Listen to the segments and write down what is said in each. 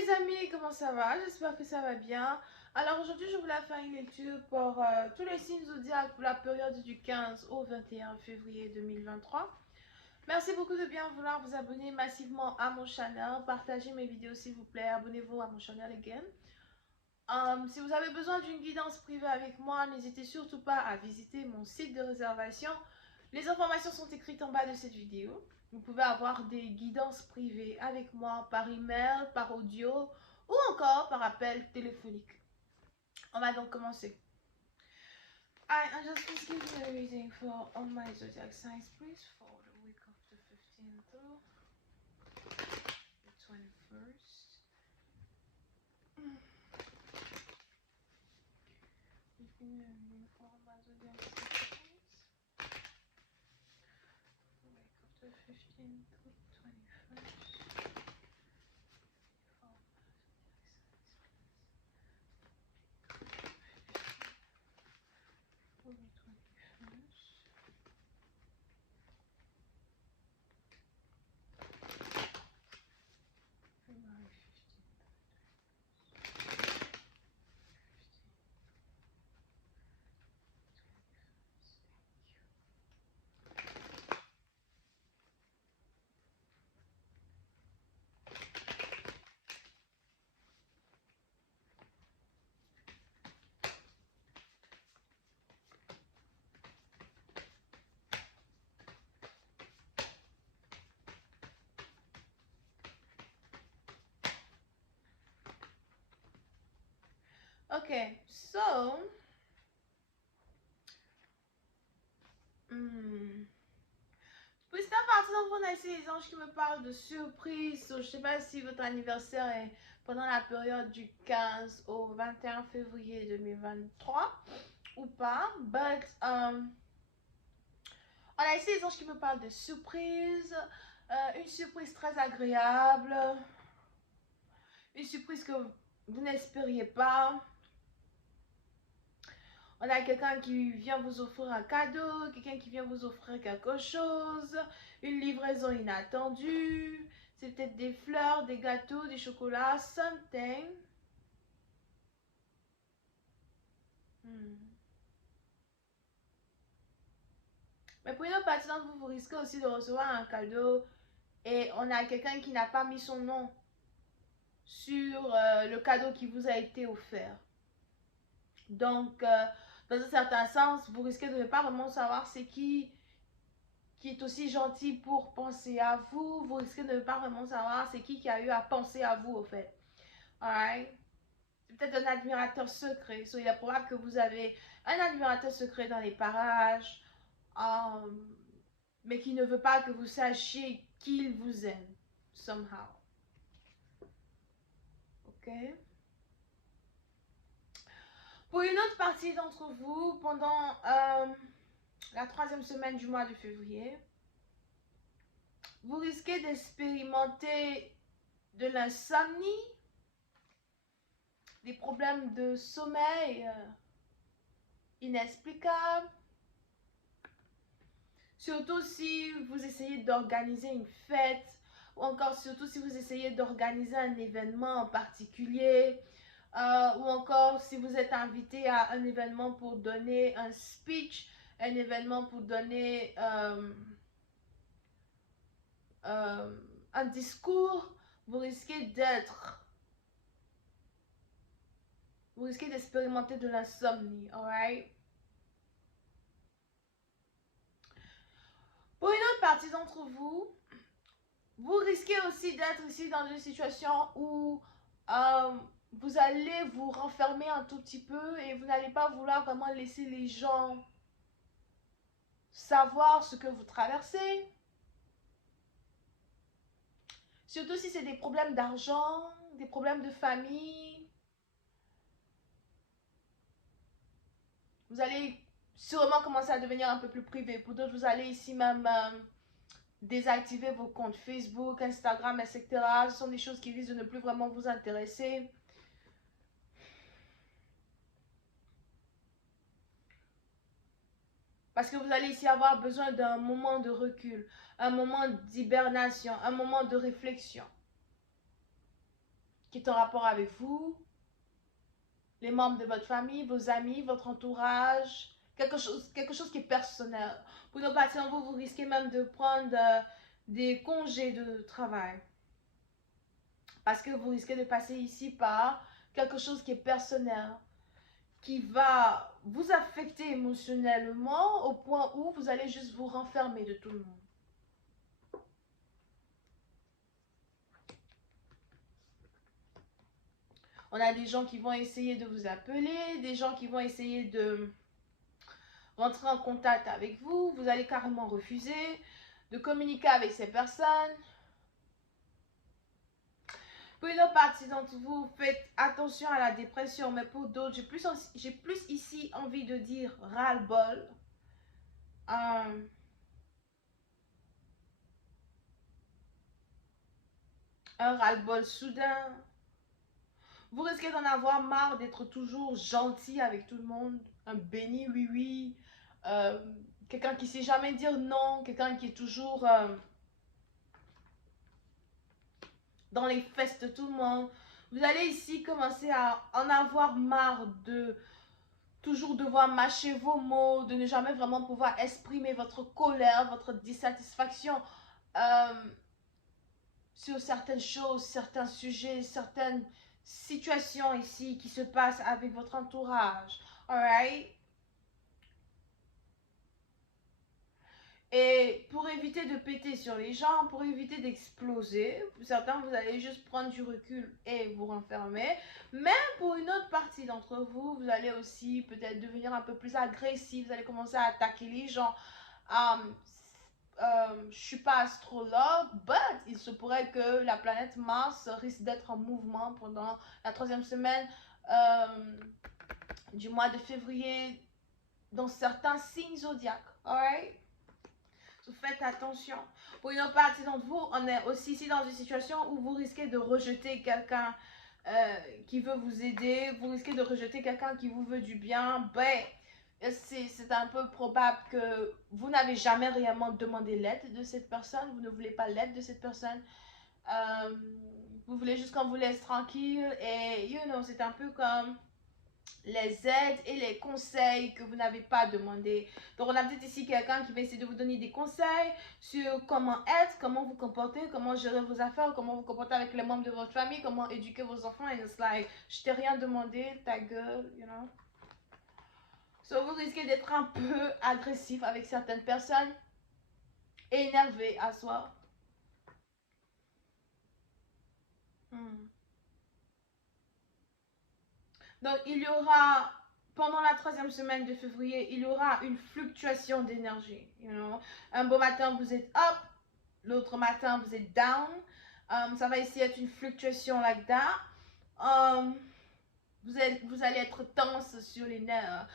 les amis, comment ça va? J'espère que ça va bien. Alors aujourd'hui, je voulais faire une lecture pour tous les signes zodiaques pour la période du 15 au 21 février 2023. Merci beaucoup de bien vouloir vous abonner massivement à mon channel. Partagez mes vidéos s'il vous plaît. Abonnez-vous à mon channel again. Si vous avez besoin d'une guidance privée avec moi, n'hésitez surtout pas à visiter mon site de réservation. Les informations sont écrites en bas de cette vidéo. Vous pouvez avoir des guidances privées avec moi par email, par audio ou encore par appel téléphonique. On va donc commencer. I just please give me a reading for all my zodiac signs, please, for the week of the 15th through the 21st. Give me a reading for all my zodiac signs. The week of the 15th through the 21st. For all my zodiac signs, please. For the 21st. February 15th. 15th. Thank you. Okay, so pour cette partie d'enfant, on a ici les anges qui me parlent de surprise. So, je sais pas si votre anniversaire est pendant la période du 15 au 21 février 2023 ou pas. But on a ici les anges qui me parlent de surprise. Une surprise très agréable. Une surprise que vous n'espériez pas. On a quelqu'un qui vient vous offrir un cadeau, quelqu'un qui vient vous offrir quelque chose, une livraison inattendue, c'est peut-être des fleurs, des gâteaux, des chocolats, something. Mais pour une autre partie d'entre vous, vous risquez aussi de recevoir un cadeau et on a quelqu'un qui n'a pas mis son nom sur le cadeau qui vous a été offert. Donc, dans un certain sens, vous risquez de ne pas vraiment savoir c'est qui est aussi gentil pour penser à vous. Vous risquez de ne pas vraiment savoir c'est qui a eu à penser à vous, au fait. Alright? C'est peut-être un admirateur secret. So, il est probable que vous avez un admirateur secret dans les parages, mais qui ne veut pas que vous sachiez qu'il vous aime, somehow. Ok? Pour une autre partie d'entre vous, pendant la 3e semaine du mois de février, vous risquez d'expérimenter de l'insomnie, des problèmes de sommeil inexplicables. Surtout si vous essayez d'organiser une fête ou encore surtout si vous essayez d'organiser un événement en particulier ou encore si vous êtes invité à un événement pour donner un speech, un événement pour donner un discours, vous risquez d'expérimenter de l'insomnie, alright? Pour une autre partie d'entre vous, vous risquez aussi d'être ici dans une situation où vous allez vous renfermer un tout petit peu et vous n'allez pas vouloir vraiment laisser les gens savoir ce que vous traversez. Surtout si c'est des problèmes d'argent, des problèmes de famille. Vous allez sûrement commencer à devenir un peu plus privé. Pour d'autres, vous allez ici même désactiver vos comptes Facebook, Instagram, etc. Ce sont des choses qui risquent de ne plus vraiment vous intéresser. Parce que vous allez ici avoir besoin d'un moment de recul, un moment d'hibernation, un moment de réflexion. qui est en rapport avec vous, les membres de votre famille, vos amis, votre entourage, quelque chose qui est personnel. Pour nos patients, vous risquez même de prendre des congés de travail parce que vous risquez de passer ici par quelque chose qui est personnel, qui va vous affecter émotionnellement au point où vous allez juste vous renfermer de tout le monde. On a des gens qui vont essayer de vous appeler, des gens qui vont essayer de rentrer en contact avec vous. Vous allez carrément refuser de communiquer avec ces personnes. Pour une autre partie d'entre vous, faites attention à la dépression, mais pour d'autres, j'ai plus ici envie de dire ras-le-bol. Un ras-le-bol soudain. Vous risquez d'en avoir marre d'être toujours gentil avec tout le monde. Un béni oui-oui. Quelqu'un qui ne sait jamais dire non. Quelqu'un qui est toujours dans les fesses de tout le monde. Vous allez ici commencer à en avoir marre de toujours devoir mâcher vos mots, de ne jamais vraiment pouvoir exprimer votre colère, votre dissatisfaction sur certaines choses, certains sujets, certaines situations ici qui se passent avec votre entourage. Alright? Et pour éviter de péter sur les gens, pour éviter d'exploser, certains vous allez juste prendre du recul et vous renfermer. Mais pour une autre partie d'entre vous, vous allez aussi peut-être devenir un peu plus agressif, vous allez commencer à attaquer les gens. Je suis pas astrologue, but il se pourrait que la planète Mars risque d'être en mouvement pendant la 3e semaine du mois de février dans certains signes zodiaques. Alright? Faites attention. Pour une autre partie d'entre vous, on est aussi ici dans une situation où vous risquez de rejeter quelqu'un qui veut vous aider. Vous risquez de rejeter quelqu'un qui vous veut du bien. Ben, c'est un peu probable que vous n'avez jamais réellement demandé l'aide de cette personne. Vous ne voulez pas l'aide de cette personne. Vous voulez juste qu'on vous laisse tranquille. Et, c'est un peu comme les aides et les conseils que vous n'avez pas demandé. Donc, on a peut-être ici quelqu'un qui va essayer de vous donner des conseils sur comment être, comment vous comporter, comment gérer vos affaires, comment vous comporter avec les membres de votre famille, comment éduquer vos enfants. Et it's like, je t'ai rien demandé, ta gueule, So, vous risquez d'être un peu agressif avec certaines personnes, énervé à soi. Donc, il y aura, pendant la 3e semaine de février, il y aura une fluctuation d'énergie. Un beau matin, vous êtes up, l'autre matin, vous êtes down. Ça va ici être une fluctuation like that. Vous allez être tense sur les nerfs.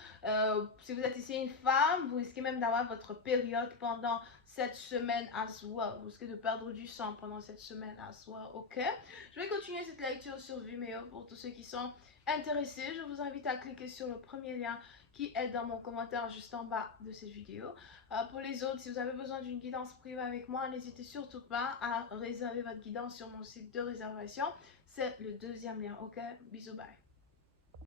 Si vous êtes ici une femme, vous risquez même d'avoir votre période pendant cette semaine as well. Vous risquez de perdre du sang pendant cette semaine as well, ok? Je vais continuer cette lecture sur Vimeo pour tous ceux qui sont intéressés. Je vous invite à cliquer sur le premier lien qui est dans mon commentaire juste en bas de cette vidéo. Pour les autres, si vous avez besoin d'une guidance privée avec moi, n'hésitez surtout pas à réserver votre guidance sur mon site de réservation. C'est le 2e lien, ok? Bisous, bye.